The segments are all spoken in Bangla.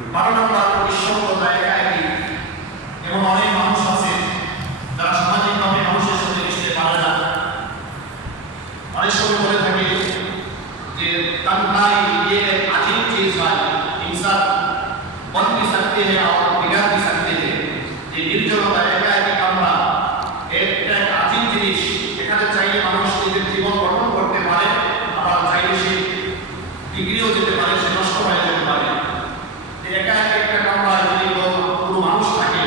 12 নম্বর নিঃসঙ্গতা একাকী। এমন অনেক মানুষ আছে যারা সামাজিকভাবে মানুষের সাথে মিশতে পারে না। অনেক সময় বলে থাকে যে तन्हाई ये एक अजीब चीज है, इंसान बन भी सकते हैं और बिगड़ भी सकते हैं। ये निर्जनता एकाकी কামরা একটা আজীব জিনিস। এখানে চাইলে মানুষ নিজের জীবন গঠন করতে পারে, আবার চাইলে সে বিগড়েও যেতে পারে, সে নষ্ট হয়ে যেতে পারে। একা একটা কামরায় যদি কোনো মানুষ থাকে,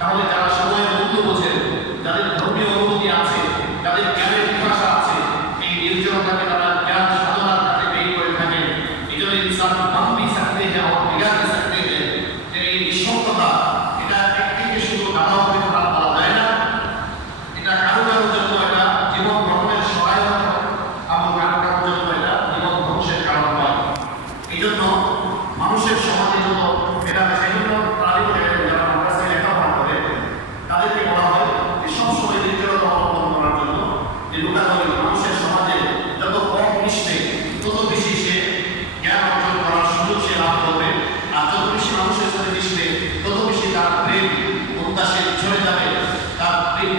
তাহলে যারা সময়ের মূল্য বোঝেন, যাদের ধর্মীয় অনুভূতি আছে, যাদের জ্ঞানের পিপাসা আছে, এই নির্জনতাকে তারা জ্ঞান সাধনার কাজে ব্যয় করে থাকেন। এই জন্য ইনসান বন भी सकते हैं और बिगड़ भी सकते हैं। এই নিঃসঙ্গতা এটা একদিকে শুধু ভালো হবে তা বলা যায় না। এটা কারো কারোর জন্য এটা জীবন গঠনের সহায়ক, এবং কারো কারোর জন্য এটা জীবন ধ্বংসের কারণ হয়। এই জন্য মানুষের সমাজে যত এটা সেজন্য তালিবানের যারা মাদ্রাসায় লেখাপড়া করে তাদেরকে বলা হয় যে সবসময় নির্জনতা অবলম্বন করার জন্য, যে লোকাধর্মী মানুষের সমাজে যত কম মিশবে তত বেশি সে জ্ঞান অর্জন করার সুযোগ সে লাভ করবে, আর যত বেশি মানুষের সাথে মিশবে তত বেশি তার প্রেম উদ্দাসে ঝরে যাবে, তার প্রেম